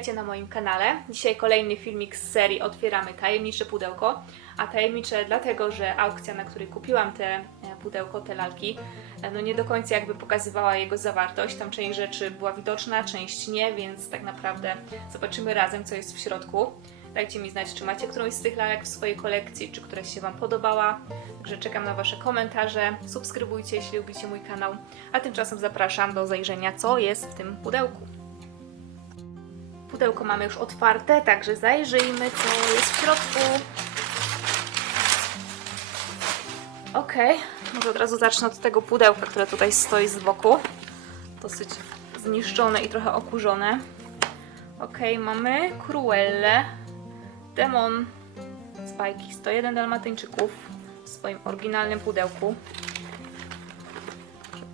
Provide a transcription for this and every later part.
Witajcie na moim kanale. Dzisiaj kolejny filmik z serii Otwieramy tajemnicze pudełko. A tajemnicze dlatego, że aukcja, na której kupiłam te e, pudełko, te lalki, e, no nie do końca jakby pokazywała jego zawartość. Tam część rzeczy była widoczna, część nie, więc tak naprawdę zobaczymy razem, co jest w środku. Dajcie mi znać, czy macie którąś z tych lalek w swojej kolekcji, czy któraś się Wam podobała. Także czekam na Wasze komentarze. Subskrybujcie, jeśli lubicie mój kanał. A tymczasem zapraszam do zajrzenia, co jest w tym pudełku. Pudełko mamy już otwarte, także zajrzyjmy, co jest w środku. Ok, może od razu zacznę od tego pudełka, które tutaj stoi z boku. Dosyć zniszczone i trochę okurzone. Ok, mamy Cruellę, Demon z bajki 101 Dalmatyńczyków w swoim oryginalnym pudełku.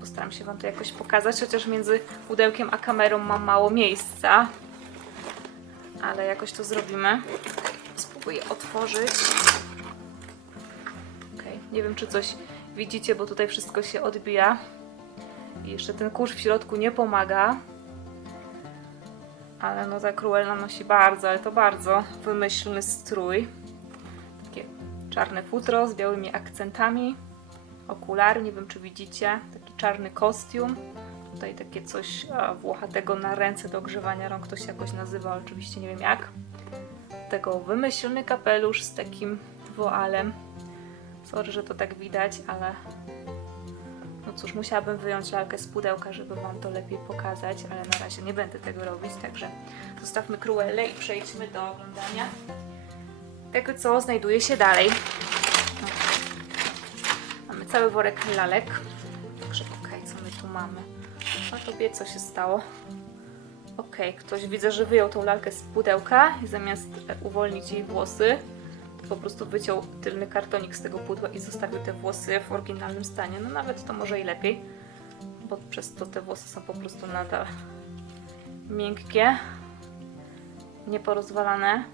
Postaram się Wam to jakoś pokazać, chociaż między pudełkiem a kamerą mam mało miejsca. Ale jakoś to zrobimy. Spróbuję otworzyć. Okej, nie wiem czy coś widzicie, bo tutaj wszystko się odbija. I jeszcze ten kurz w środku nie pomaga. Ale no ta Cruella nosi bardzo, ale to bardzo wymyślny strój. Takie czarne futro z białymi akcentami. Okulary, nie wiem czy widzicie. Taki czarny kostium. Tutaj takie coś włochatego na ręce do ogrzewania rąk. To się jakoś nazywa, oczywiście nie wiem jak. Tego wymyślny kapelusz z takim woalem. Sorry, że to tak widać, ale no cóż, musiałabym wyjąć lalkę z pudełka, żeby Wam to lepiej pokazać, ale na razie nie będę tego robić, także zostawmy Cruellę i przejdźmy do oglądania tego, co znajduje się dalej. Mamy cały worek lalek, także okej, co my tu mamy? A tobie co się stało? Okej, ktoś widzę, że wyjął tą lalkę z pudełka i zamiast e, uwolnić jej włosy, to po prostu wyciął tylny kartonik z tego pudła i zostawił te włosy w oryginalnym stanie. No nawet to może i lepiej, bo przez to te włosy są po prostu nadal miękkie, nieporozwalane.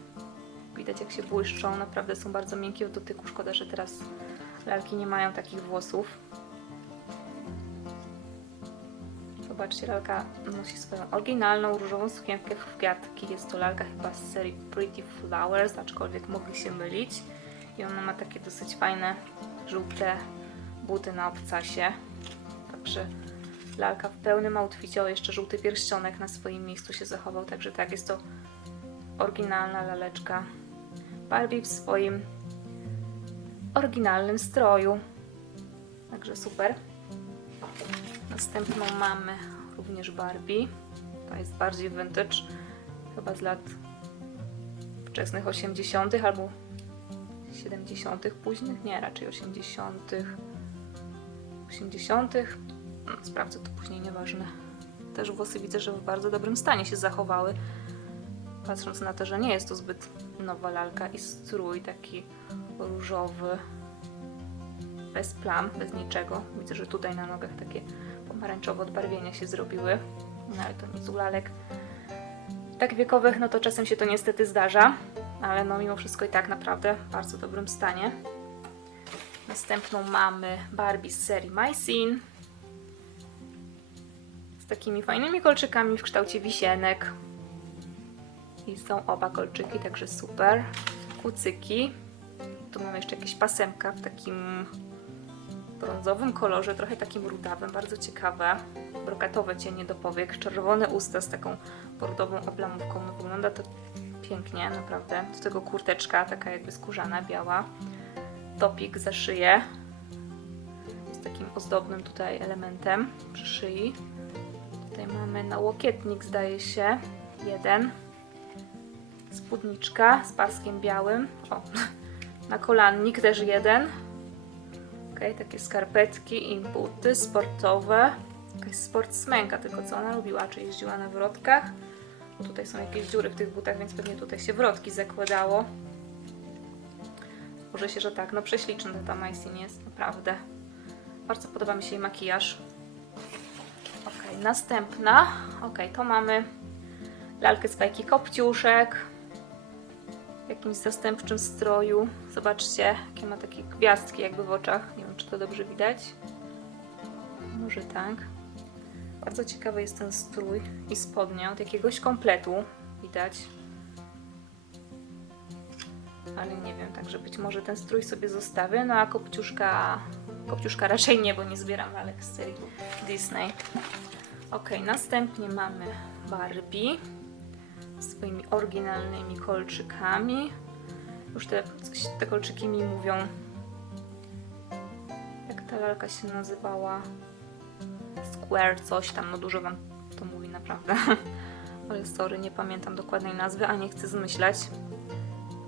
Widać jak się błyszczą, naprawdę są bardzo miękkie w dotyku. Szkoda, że teraz lalki nie mają takich włosów. Zobaczcie, lalka nosi swoją oryginalną różową sukienkę w kwiatki. Jest to lalka chyba z serii Pretty Flowers, aczkolwiek mogli się mylić. I ona ma takie dosyć fajne, żółte buty na obcasie. Także lalka w pełnym outficie, o jeszcze żółty pierścionek na swoim miejscu się zachował. Także tak, jest to oryginalna laleczka Barbie w swoim oryginalnym stroju. Także super. Następną mamy również Barbie. To jest bardziej vintage, chyba z lat wczesnych 80. albo 70. późnych, nie, raczej 80. 80. No, sprawdzę to później, nieważne. Też włosy widzę, że w bardzo dobrym stanie się zachowały. Patrząc na to, że nie jest to zbyt nowa lalka i strój taki różowy, bez plam, bez niczego. Widzę, że tutaj na nogach takie pomarańczowe odbarwienia się zrobiły. No ale to nic u lalek tak wiekowych, no to czasem się to niestety zdarza, ale no mimo wszystko i tak naprawdę w bardzo dobrym stanie. Następną mamy Barbie z serii My Scene z takimi fajnymi kolczykami w kształcie wisienek. I są oba kolczyki, także super. Kucyki. Tu mamy jeszcze jakieś pasemka w takim brązowym kolorze, trochę takim rudawym, bardzo ciekawe. Brokatowe cienie do powiek, czerwone usta z taką bordową oblamówką. No, wygląda to pięknie, naprawdę. Do tego kurteczka, taka jakby skórzana, biała. Topik za szyję. Z takim ozdobnym tutaj elementem przy szyi. Tutaj mamy na łokietnik, zdaje się, jeden. Spódniczka z paskiem białym. O, na kolannik też jeden. Takie skarpetki i buty sportowe. Jakaś sportsmenka, tylko co ona robiła? Czy jeździła na wrotkach? Tutaj są jakieś dziury w tych butach, więc pewnie tutaj się wrotki zakładało. Może się, że tak. No prześliczna ta Majsin jest, naprawdę. Bardzo podoba mi się jej makijaż. Ok, następna. Ok, to mamy lalkę z bajki Kopciuszek jakimś zastępczym stroju. Zobaczcie, jakie ma takie gwiazdki jakby w oczach. Nie wiem, czy to dobrze widać. Może tak. Bardzo ciekawy jest ten strój i spodnie od jakiegoś kompletu. widać. Ale nie wiem, także być może ten strój sobie zostawię, no a kopciuszka, kopciuszka raczej nie, bo nie zbieram lalek z serii Disney. Ok, następnie mamy Barbie swoimi oryginalnymi kolczykami. Już te, te kolczyki mi mówią. Jak ta lalka się nazywała? Square, coś tam, no dużo wam to mówi naprawdę. Ale sorry, nie pamiętam dokładnej nazwy, a nie chcę zmyślać.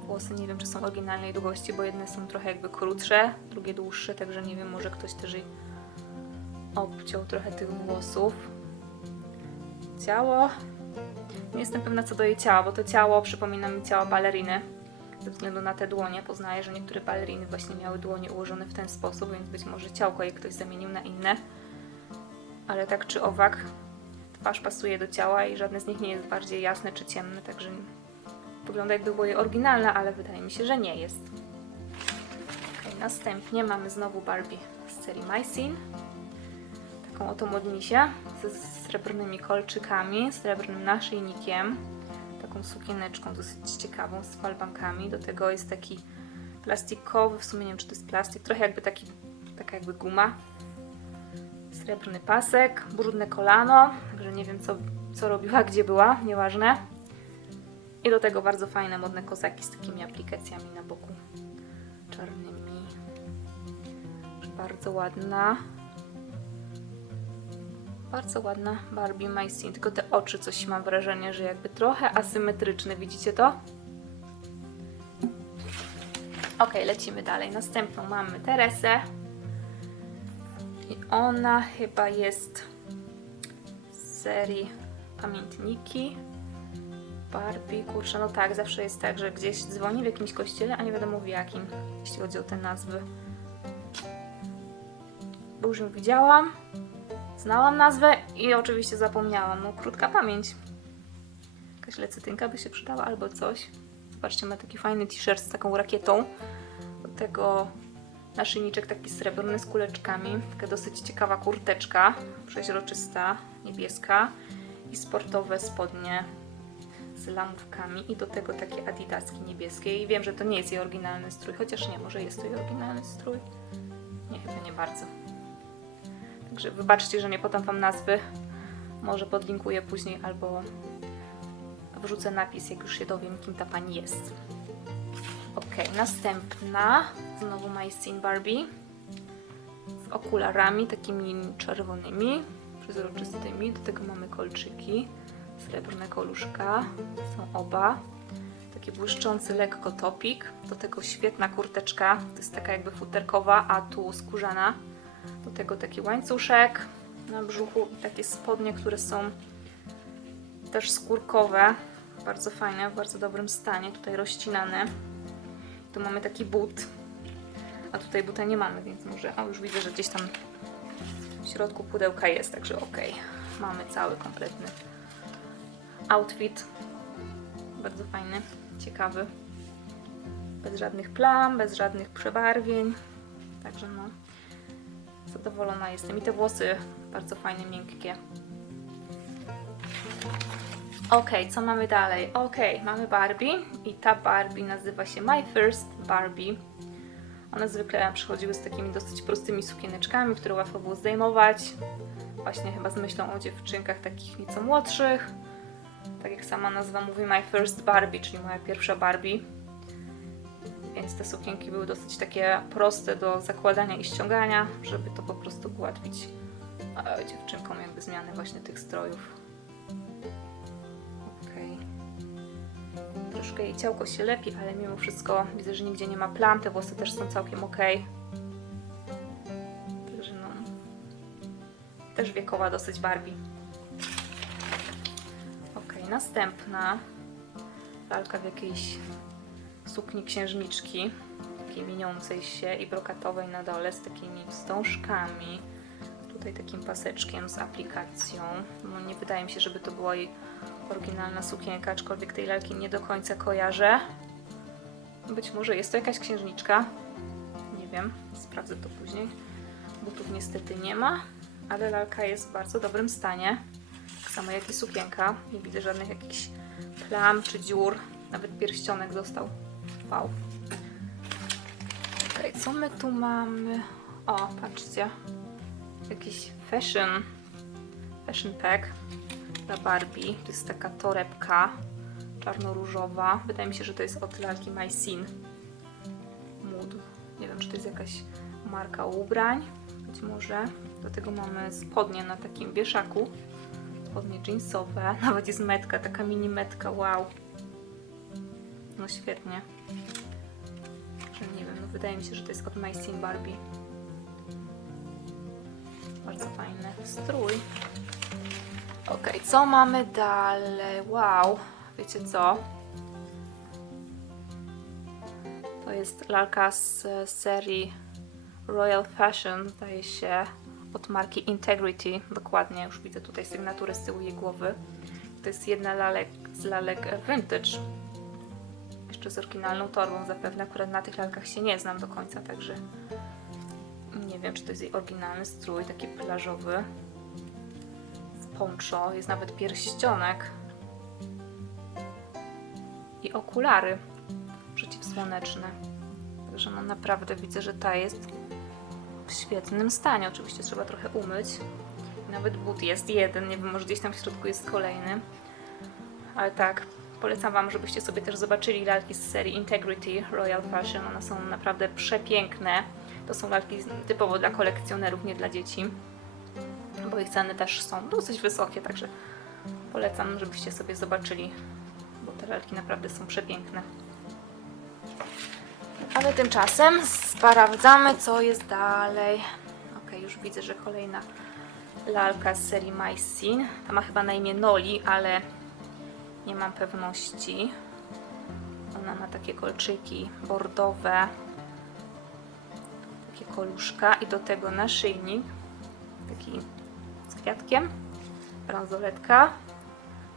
Włosy nie wiem, czy są oryginalnej długości, bo jedne są trochę jakby krótsze, drugie dłuższe, także nie wiem, może ktoś też jej obciął trochę tych włosów. Ciało. Nie jestem pewna co do jej ciała, bo to ciało przypomina mi ciało baleriny. Ze względu na te dłonie poznaję, że niektóre baleriny właśnie miały dłonie ułożone w ten sposób, więc być może ciałko jej ktoś zamienił na inne. Ale tak czy owak, twarz pasuje do ciała i żadne z nich nie jest bardziej jasne czy ciemne, także wygląda jakby było je oryginalne, ale wydaje mi się, że nie jest. Okay, następnie mamy znowu Barbie z serii My Scene. Taką oto modnisię ze srebrnymi kolczykami, srebrnym naszyjnikiem, taką sukieneczką dosyć ciekawą z falbankami. Do tego jest taki plastikowy, w sumie nie wiem czy to jest plastik, trochę jakby taki, taka jakby guma. Srebrny pasek, brudne kolano, także nie wiem co, co robiła, gdzie była, nieważne. I do tego bardzo fajne, modne kozaki z takimi aplikacjami na boku czarnymi. Bardzo ładna. Bardzo ładna Barbie Scene. Tylko te oczy coś mam wrażenie, że jakby trochę asymetryczne. Widzicie to? Ok, lecimy dalej. Następną mamy Teresę. I ona chyba jest z serii Pamiętniki. Barbie, kurczę, no tak, zawsze jest tak, że gdzieś dzwoni w jakimś kościele, a nie wiadomo w jakim, jeśli chodzi o te nazwy. Bo już ją widziałam, znałam nazwę i oczywiście zapomniałam. No, krótka pamięć. Jakaś lecytynka by się przydała albo coś. Zobaczcie, ma taki fajny t-shirt z taką rakietą. Do tego naszyjniczek taki srebrny z kuleczkami. Taka dosyć ciekawa kurteczka, przeźroczysta, niebieska. I sportowe spodnie z lamówkami i do tego takie adidaski niebieskie i wiem, że to nie jest jej oryginalny strój, chociaż nie, może jest to jej oryginalny strój. Nie, chyba nie bardzo. Także wybaczcie, że nie podam Wam nazwy. Może podlinkuję później albo wrzucę napis, jak już się dowiem, kim ta pani jest. Ok, następna. Znowu My Scene Barbie. Z okularami takimi czerwonymi, przezroczystymi. Do tego mamy kolczyki srebrne koluszka, są oba. Taki błyszczący lekko topik, do tego świetna kurteczka, to jest taka jakby futerkowa, a tu skórzana. Do tego taki łańcuszek na brzuchu i takie spodnie, które są też skórkowe, bardzo fajne, w bardzo dobrym stanie, tutaj rozcinane. Tu mamy taki but, a tutaj buta nie mamy, więc może, a już widzę, że gdzieś tam w środku pudełka jest, także ok, mamy cały kompletny outfit. Bardzo fajny, ciekawy. Bez żadnych plam, bez żadnych przebarwień. Także no, zadowolona jestem. I te włosy bardzo fajne, miękkie. Ok, co mamy dalej? Ok, mamy Barbie i ta Barbie nazywa się My First Barbie. One zwykle przychodziły z takimi dosyć prostymi sukieneczkami, które łatwo było zdejmować. Właśnie chyba z myślą o dziewczynkach takich nieco młodszych tak jak sama nazwa mówi, My First Barbie, czyli moja pierwsza Barbie. Więc te sukienki były dosyć takie proste do zakładania i ściągania, żeby to po prostu ułatwić e, dziewczynkom jakby zmianę właśnie tych strojów. Okej. Troszkę jej ciałko się lepi, ale mimo wszystko widzę, że nigdzie nie ma plam, te włosy też są całkiem ok. Także no, też wiekowa dosyć Barbie. Ok, następna lalka w jakiejś sukni księżniczki, takiej mieniącej się i brokatowej na dole z takimi wstążkami. Tutaj takim paseczkiem z aplikacją. No, nie wydaje mi się, żeby to była jej oryginalna sukienka, aczkolwiek tej lalki nie do końca kojarzę. Być może jest to jakaś księżniczka. Nie wiem, sprawdzę to później. Butów niestety nie ma, ale lalka jest w bardzo dobrym stanie. Tak samo jak i sukienka. Nie widzę żadnych jakichś plam czy dziur. Nawet pierścionek został. Wow. Okej, co my tu mamy? O, patrzcie. Jakiś fashion. Fashion pack dla Barbie. To jest taka torebka czarno-różowa. Wydaje mi się, że to jest od lalki My Scene. Mood. Nie wiem, czy to jest jakaś marka ubrań. Być może. Do tego mamy spodnie na takim wieszaku. Spodnie jeansowe. Nawet jest metka, taka mini metka. Wow. No świetnie. Że nie wiem, no wydaje mi się, że to jest od My Scene Barbie. Bardzo fajny strój. Ok, co mamy dalej? Wow, wiecie co? To jest lalka z serii Royal Fashion, zdaje się, od marki Integrity. Dokładnie, już widzę tutaj sygnaturę z tyłu jej głowy. To jest jedna lalek, z lalek vintage. Jeszcze z oryginalną torbą zapewne. Akurat na tych lalkach się nie znam do końca, także nie wiem, czy to jest jej oryginalny strój, taki plażowy. Z poncho, jest nawet pierścionek. I okulary przeciwsłoneczne. Także no naprawdę widzę, że ta jest w świetnym stanie. Oczywiście trzeba trochę umyć. Nawet but jest jeden, nie wiem, może gdzieś tam w środku jest kolejny. Ale tak, polecam Wam, żebyście sobie też zobaczyli lalki z serii Integrity Royal Fashion. One są naprawdę przepiękne. To są lalki typowo dla kolekcjonerów, nie dla dzieci. Bo ich ceny też są dosyć wysokie, także polecam, żebyście sobie zobaczyli, bo te lalki naprawdę są przepiękne. Ale tymczasem sprawdzamy, co jest dalej. Ok, już widzę, że kolejna lalka z serii My Scene. Ta ma chyba na imię Noli, ale nie mam pewności. Ona ma takie kolczyki bordowe, takie koluszka i do tego naszyjnik, taki z kwiatkiem, bransoletka,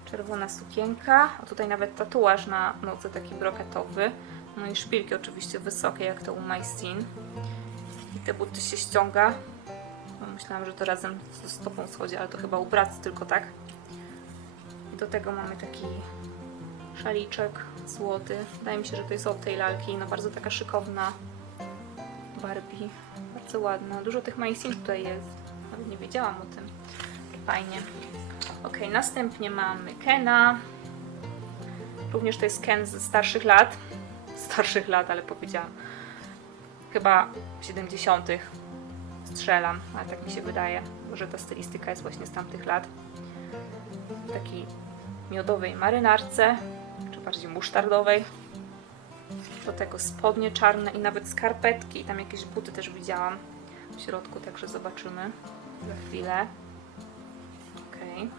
czerwona sukienka, a tutaj nawet tatuaż na nodze taki broketowy, no i szpilki oczywiście wysokie jak to u Scene. I te buty się ściąga. No, myślałam, że to razem ze stopą schodzi, ale to chyba u pracy tylko tak. Do tego mamy taki szaliczek złoty. Wydaje mi się, że to jest od tej lalki. No bardzo taka szykowna Barbie. Bardzo ładna. Dużo tych Scene tutaj jest. Nawet nie wiedziałam o tym. Fajnie. Ok, następnie mamy Kena. Również to jest Ken ze starszych lat. Starszych lat, ale powiedziałam. Chyba 70. Strzelam, ale tak mi się wydaje, że ta stylistyka jest właśnie z tamtych lat. W takiej miodowej marynarce, czy bardziej musztardowej. Do tego spodnie czarne i nawet skarpetki. I tam jakieś buty też widziałam w środku, także zobaczymy za chwilę. Okej.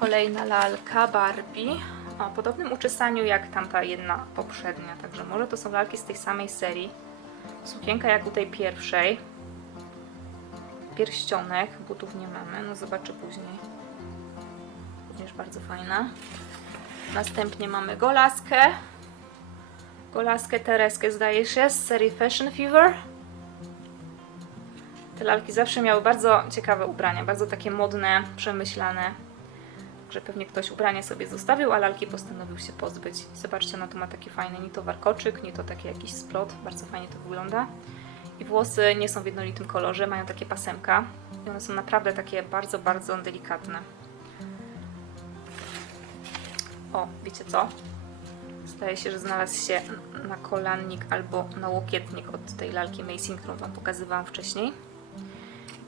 Kolejna lalka Barbie o podobnym uczesaniu jak tamta jedna poprzednia, także może to są lalki z tej samej serii. Sukienka jak u tej pierwszej. Pierścionek, butów nie mamy, no zobaczę później. Również bardzo fajna. Następnie mamy golaskę. Golaskę Tereskę zdaje się z serii Fashion Fever. Te lalki zawsze miały bardzo ciekawe ubrania, bardzo takie modne, przemyślane. Że pewnie ktoś ubranie sobie zostawił, a lalki postanowił się pozbyć. Zobaczcie, ona tu ma taki fajny ni to warkoczyk, ni to taki jakiś splot. Bardzo fajnie to wygląda. I włosy nie są w jednolitym kolorze, mają takie pasemka. I one są naprawdę takie bardzo, bardzo delikatne. O, wiecie co? Zdaje się, że znalazł się na kolannik albo na łokietnik od tej lalki Macy'in, którą Wam pokazywałam wcześniej.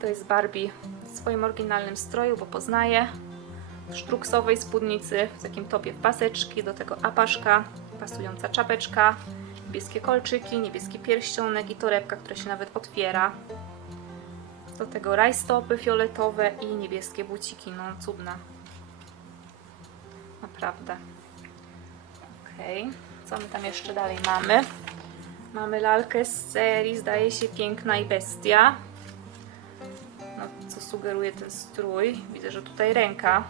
To jest Barbie w swoim oryginalnym stroju, bo poznaję. W sztruksowej spódnicy, w takim topie paseczki, do tego apaszka, pasująca czapeczka, niebieskie kolczyki, niebieski pierścionek i torebka, która się nawet otwiera. Do tego rajstopy fioletowe i niebieskie buciki. No, cudna. Naprawdę. Okej, co my tam jeszcze dalej mamy? Mamy lalkę z serii, zdaje się, Piękna i Bestia. No, co sugeruje ten strój. Widzę, że tutaj ręka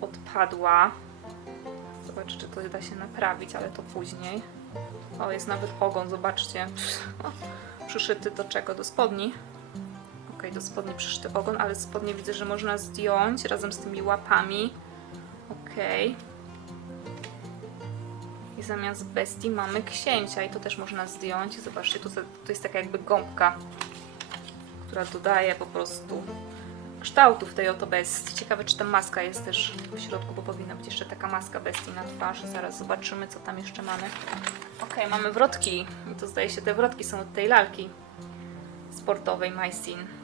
odpadła. Zobacz, czy to da się naprawić, ale to później. O, jest nawet ogon, zobaczcie. Przyszyty do czego? Do spodni. Ok, do spodni przyszyty ogon, ale spodnie widzę, że można zdjąć razem z tymi łapami. Okej. I zamiast bestii mamy księcia i to też można zdjąć. Zobaczcie, to jest taka jakby gąbka, która dodaje po prostu kształtów tej oto bestii. Ciekawe, czy ta maska jest też w środku, bo powinna być jeszcze taka maska bestii na twarz. Zaraz zobaczymy, co tam jeszcze mamy. Okej, mamy wrotki. I to zdaje się, te wrotki są od tej lalki sportowej Mycin.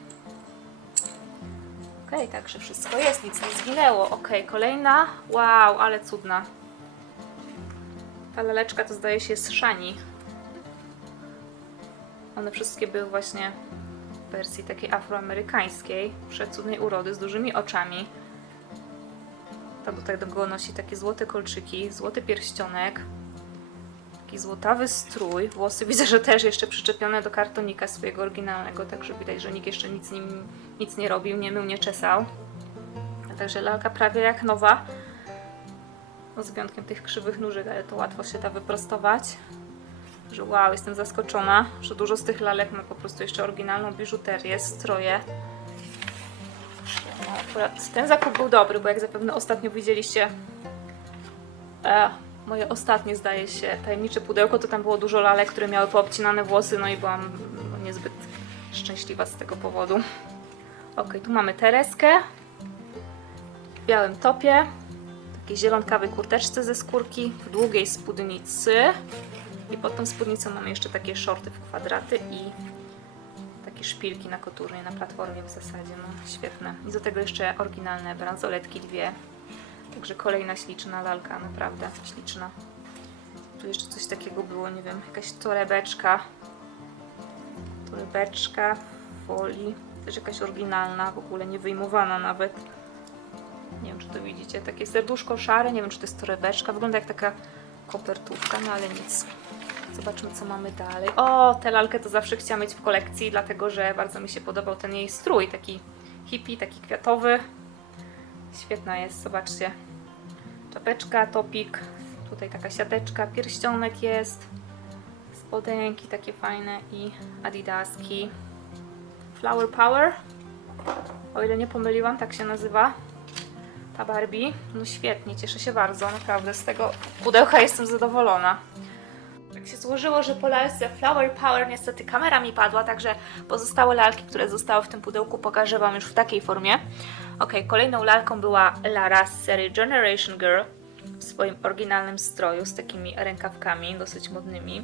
Okej, także wszystko jest, nic nie zginęło. Okej, kolejna. Wow, ale cudna. Ta laleczka to zdaje się jest Shani. One wszystkie były właśnie w wersji takiej afroamerykańskiej, przecudnej urody, z dużymi oczami. Ta do tego nosi takie złote kolczyki, złoty pierścionek, taki złotawy strój. Włosy widzę, że też jeszcze przyczepione do kartonika swojego oryginalnego, także widać, że nikt jeszcze nic nim nic nie robił, nie mył, nie czesał. Także lalka prawie jak nowa. No z wyjątkiem tych krzywych nóżek, ale to łatwo się da wyprostować. Że wow, jestem zaskoczona, że dużo z tych lalek ma po prostu jeszcze oryginalną biżuterię, stroje. No, akurat ten zakup był dobry, bo jak zapewne ostatnio widzieliście e, moje ostatnie, zdaje się, tajemnicze pudełko, to tam było dużo lalek, które miały poobcinane włosy, no i byłam no, niezbyt szczęśliwa z tego powodu. Ok, tu mamy Tereskę w białym topie, takiej zielonkawej kurteczce ze skórki, w długiej spódnicy i pod tą spódnicą mamy jeszcze takie shorty w kwadraty i takie szpilki na koturnie, na platformie w zasadzie, no świetne. I do tego jeszcze oryginalne bransoletki dwie, także kolejna śliczna lalka, naprawdę śliczna. Tu jeszcze coś takiego było, nie wiem, jakaś torebeczka, torebeczka w folii, też jakaś oryginalna, w ogóle nie wyjmowana nawet. Nie wiem, czy to widzicie, takie serduszko szare, nie wiem, czy to jest torebeczka, wygląda jak taka kopertówka, no ale nic. Zobaczmy, co mamy dalej. O, tę lalkę to zawsze chciałam mieć w kolekcji, dlatego że bardzo mi się podobał ten jej strój, taki hippie, taki kwiatowy. Świetna jest, zobaczcie. Czapeczka, topik, tutaj taka siateczka, pierścionek jest, spodenki takie fajne i adidaski. Flower Power, o ile nie pomyliłam, tak się nazywa ta Barbie. No świetnie, cieszę się bardzo, naprawdę z tego pudełka jestem zadowolona. Się złożyło, że po lalce Flower Power niestety kamera mi padła, także pozostałe lalki, które zostały w tym pudełku pokażę Wam już w takiej formie. Ok, kolejną lalką była Lara z serii Generation Girl w swoim oryginalnym stroju z takimi rękawkami dosyć modnymi,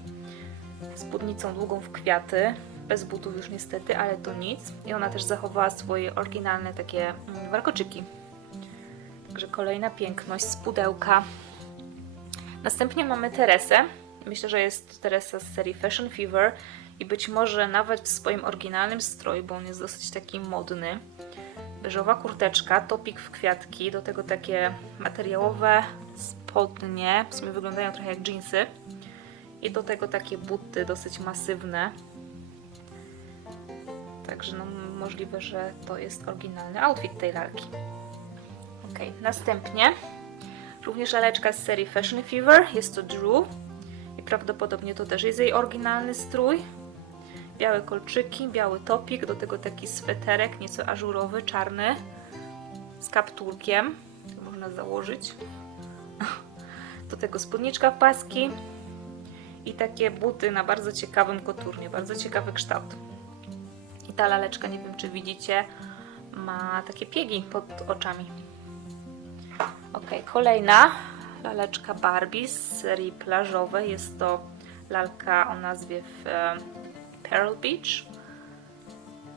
spódnicą długą w kwiaty, bez butów już niestety, ale to nic. I ona też zachowała swoje oryginalne takie mm, warkoczyki. Także kolejna piękność z pudełka. Następnie mamy Teresę. Myślę, że jest Teresa z serii Fashion Fever i być może nawet w swoim oryginalnym stroju, bo on jest dosyć taki modny. Beżowa kurteczka, topik w kwiatki, do tego takie materiałowe spodnie, w sumie wyglądają trochę jak jeansy. I do tego takie buty dosyć masywne. Także no, możliwe, że to jest oryginalny outfit tej lalki. Ok, następnie również laleczka z serii Fashion Fever, jest to Drew prawdopodobnie to też jest jej oryginalny strój. Białe kolczyki, biały topik, do tego taki sweterek, nieco ażurowy, czarny, z kapturkiem, można założyć. Do tego spódniczka w paski i takie buty na bardzo ciekawym koturnie, bardzo ciekawy kształt. I ta laleczka, nie wiem czy widzicie, ma takie piegi pod oczami. Ok, kolejna laleczka Barbie z serii plażowej. Jest to lalka o nazwie e, Pearl Beach.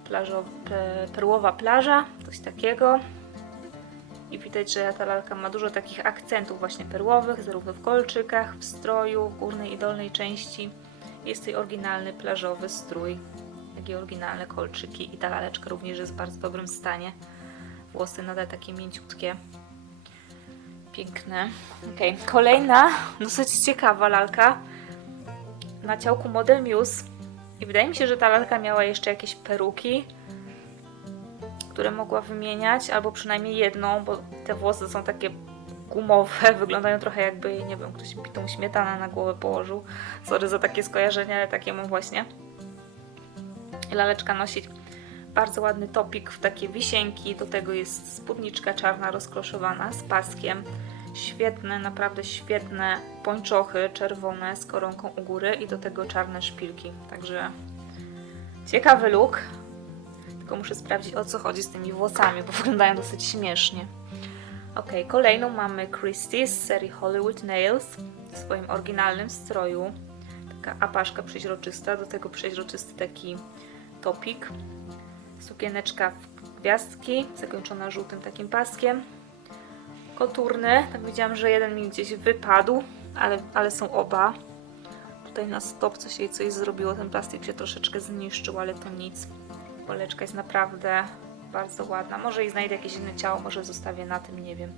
Plażow, pe, perłowa plaża, coś takiego. I widać, że ta lalka ma dużo takich akcentów właśnie perłowych, zarówno w kolczykach, w stroju, w górnej i dolnej części. Jest tutaj oryginalny plażowy strój, jak i oryginalne kolczyki i ta laleczka również jest w bardzo dobrym stanie. Włosy nadal takie mięciutkie. Piękne. Okay. Kolejna, dosyć ciekawa lalka na ciałku Model Muse. I wydaje mi się, że ta lalka miała jeszcze jakieś peruki, które mogła wymieniać, albo przynajmniej jedną, bo te włosy są takie gumowe, wyglądają trochę jakby, nie wiem, ktoś bitą śmietanę na głowę położył. Sorry za takie skojarzenia, ale takie mam właśnie. I laleczka nosi bardzo ładny topik w takie wisienki, do tego jest spódniczka czarna rozkloszowana z paskiem, Świetne, naprawdę świetne pończochy czerwone z koronką u góry i do tego czarne szpilki. Także ciekawy look. Tylko muszę sprawdzić o co chodzi z tymi włosami, bo wyglądają dosyć śmiesznie. Ok, kolejną mamy Christie z serii Hollywood Nails w swoim oryginalnym stroju. Taka apaszka przeźroczysta, do tego przeźroczysty taki topik. Sukieneczka w gwiazdki, zakończona żółtym takim paskiem. Koturny, tak widziałam, że jeden mi gdzieś wypadł, ale, ale są oba. Tutaj na stopce się jej coś zrobiło, ten plastik się troszeczkę zniszczył, ale to nic. Poleczka jest naprawdę bardzo ładna. Może i znajdę jakieś inne ciało, może zostawię na tym, nie wiem.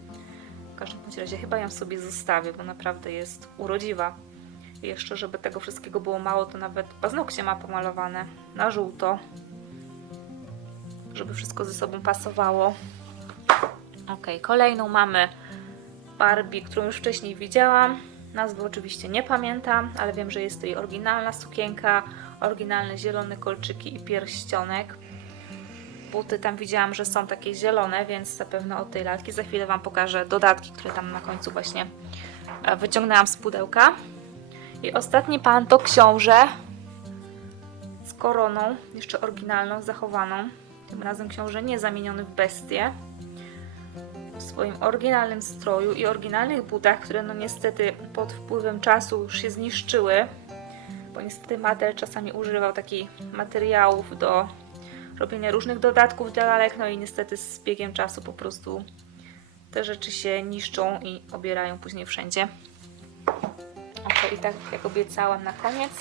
W każdym razie chyba ją sobie zostawię, bo naprawdę jest urodziwa. I jeszcze, żeby tego wszystkiego było mało, to nawet paznokcie ma pomalowane na żółto. Żeby wszystko ze sobą pasowało. Ok, kolejną mamy Barbie, którą już wcześniej widziałam. Nazwy oczywiście nie pamiętam, ale wiem, że jest to jej oryginalna sukienka, oryginalne zielone kolczyki i pierścionek. Buty tam widziałam, że są takie zielone, więc zapewne od tej lalki. Za chwilę Wam pokażę dodatki, które tam na końcu właśnie e, wyciągnęłam z pudełka. I ostatni pan to książę z koroną, jeszcze oryginalną, zachowaną. Tym razem książę nie zamieniony w bestię. W swoim oryginalnym stroju i oryginalnych butach, które no niestety pod wpływem czasu już się zniszczyły. Bo niestety Mattel czasami używał takich materiałów do robienia różnych dodatków dla lalek, no i niestety z biegiem czasu po prostu te rzeczy się niszczą i obierają później wszędzie. Ok, i tak jak obiecałam na koniec,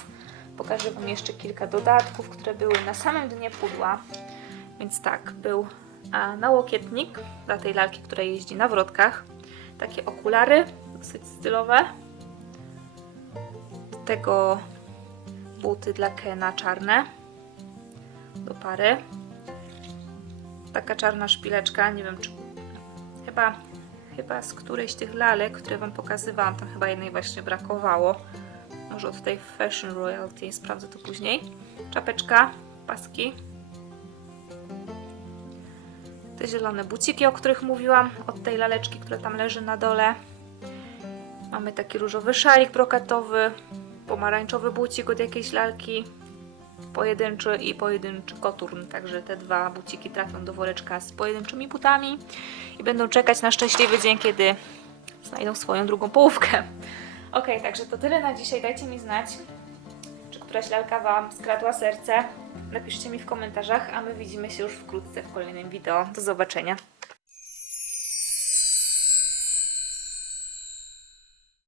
pokażę Wam jeszcze kilka dodatków, które były na samym dnie pudła. Więc tak, był a, nałokietnik dla tej lalki, która jeździ na wrotkach. Takie okulary, dosyć stylowe. Do tego buty dla Kena czarne do pary. Taka czarna szpileczka, nie wiem czy chyba, chyba z którejś tych lalek, które Wam pokazywałam, tam chyba jednej właśnie brakowało. Może od tej Fashion Royalty, sprawdzę to później. Czapeczka, paski. Te zielone buciki, o których mówiłam, od tej laleczki, która tam leży na dole. Mamy taki różowy szalik brokatowy, pomarańczowy bucik od jakiejś lalki, pojedynczy i pojedynczy koturn, także te dwa buciki trafią do woreczka z pojedynczymi butami i będą czekać na szczęśliwy dzień, kiedy znajdą swoją drugą połówkę. Ok, także to tyle na dzisiaj. Dajcie mi znać, czy któraś lalka Wam skradła serce. Napiszcie mi w komentarzach, a my widzimy się już wkrótce w kolejnym wideo. Do zobaczenia.